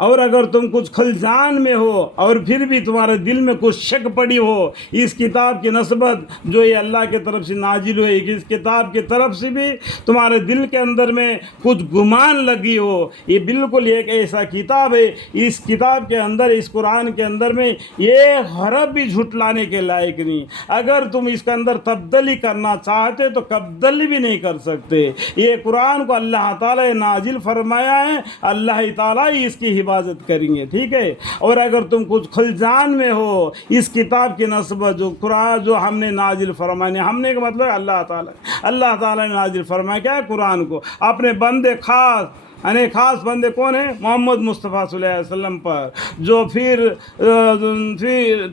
اور اگر تم کچھ خلجان میں ہو اور پھر بھی تمہارے دل میں کچھ شک پڑی ہو اس کتاب کی نسبت جو یہ اللہ کی طرف سے نازل ہوئی، اس کتاب کی طرف سے بھی تمہارے دل کے اندر میں کچھ گمان لگی ہو، یہ بالکل ایک ایسا کتاب ہے، اس کتاب کے اندر، اس قرآن کے اندر میں ایک حرف بھی جھٹلانے کے لائق نہیں۔ اگر تم اس کے اندر تبدیلی کرنا چاہتے تو تبدیلی بھی نہیں کر سکتے۔ یہ قرآن کو اللہ تعالیٰ نے نازل فرمایا ہے، اللہ تعالیٰ ہی اس کی حفاظت کریں گے، ٹھیک ہے۔ اور اگر تم کچھ خلجان میں ہو اس کتاب کی نسبت جو قرآن جو ہم نے نازل فرمایا، ہم نے کا مطلب ہے اللہ تعالیٰ نے نازل فرمایا کیا ہے؟ قرآن کو اپنے بندے خاص بندے کون ہیں؟ محمد مصطفیٰ صلی اللہ علیہ وسلم پر، جو پھر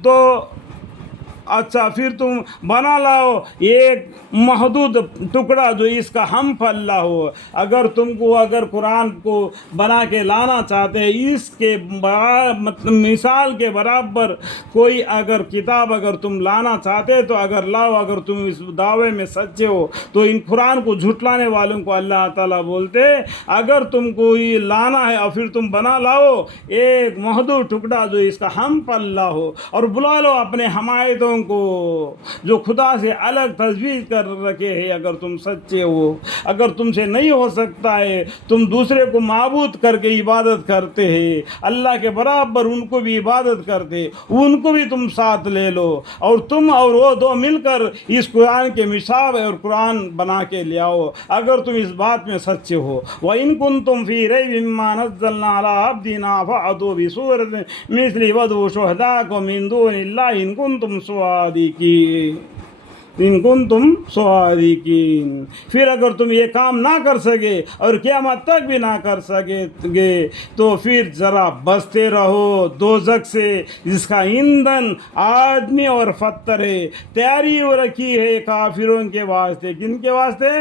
تو اچھا پھر تم بنا لاؤ ایک محدود ٹکڑا جو اس کا ہم پلہ ہو۔ اگر تم کو اگر قرآن کو بنا کے لانا چاہتے ہیں، اس کے مثال کے برابر کوئی اگر کتاب اگر تم لانا چاہتے تو اگر لاؤ، اگر تم اس دعوے میں سچے ہو تو ان قرآن کو جھٹلانے والوں کو اللہ تعالیٰ بولتے اگر تم کو یہ لانا ہے اور پھر تم بنا لاؤ ایک محدود ٹکڑا جو اس کا ہم پلہ ہو، اور بلا لو اپنے حمایتوں کو جو خدا سے الگ تجویز کر رکھے ہیں۔ اگر تم سچے ہو، اگر تم سے نہیں ہو سکتا ہے، تم دوسرے کو معبود کر کے عبادت کرتے ہیں، اللہ کے برابر ان کو بھی عبادت کرتے، ان کو بھی تم ساتھ لے لو، اور تم اور وہ دو مل کر اس قرآن کے مصحف اور قرآن بنا کے لے آؤ اگر تم اس بات میں سچے ہو۔ وَإِن كُنتُمْ فِي رَيْبٍ مِّمَّا نَزَّلْنَا عَلَىٰ عَبْدِنَا فَأْتُوا بِسُورَةٍ مِّثْلِهِ وَادْعُوا شُهَدَاءَكُم مِّن دُونِ اللَّهِ إِن كُنتُمْ صادقین۔ پھر اگر تم یہ کام نہ کر سکے اور قیامت تک بھی نہ کر سکے گے تو پھر ذرا بچتے رہو دوزخ سے جس کا ایندھن آدمی اور پتھر ہے، تیاری ہو رکھی ہے کافروں کے واسطے۔ کن کے واسطے؟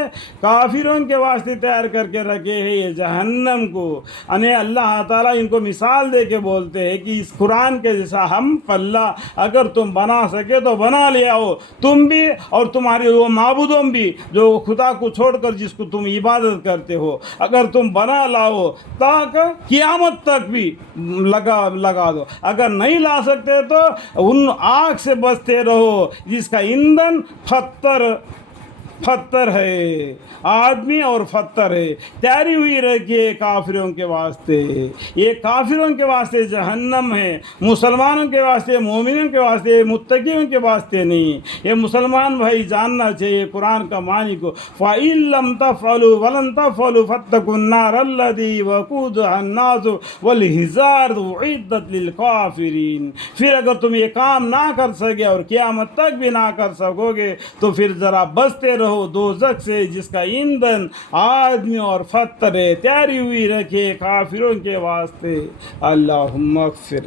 کافروں کے واسطے تیار کر کے رکھے ہیں یہ جہنم کو۔ یعنی اللہ تعالیٰ ان کو مثال دے کے بولتے ہیں کہ اس قرآن کے جیسا ہم پلہ اگر تم بنا سکے تو بنا لے آؤ، تم بھی اور تمہارے وہ معبودوں بھی جو خدا کو چھوڑ کر جس کو تم عبادت کرتے ہو، اگر تم بنا لاؤ تاکہ قیامت تک بھی لگا دو۔ اگر نہیں لا سکتے تو ان آگ سے بچتے رہو جس کا ایندھن پتھر ہے، آدمی اور پتھر ہے، تیاری ہوئی رکھیے کافروں کے واسطے۔ یہ کافروں کے واسطے جہنم ہے، مسلمانوں کے واسطے، مومنوں کے واسطے، متقیوں کے واسطے نہیں۔ یہ مسلمان بھائی جاننا چاہیے قرآن کا معنی کو۔ فَإِن لَّمْ تَفْعَلُوا وَلَن تَفْعَلُوا فَاتَّقُوا النَّارَ الَّتِي وَقُودُهَا النَّاسُ وَالْحِجَارَةُ أُعِدَّتْ لِلْكَافِرِينَ۔ پھر اگر تم یہ کام نہ کر سکے اور قیامت تک بھی نہ کر سکو گے تو پھر ذرا بچتے رہو دوزخ سے جس کا ایندھن آدمی اور پتھر ہے، تیاری ہوئی رکھے کافروں کے واسطے۔ اللہم اغفر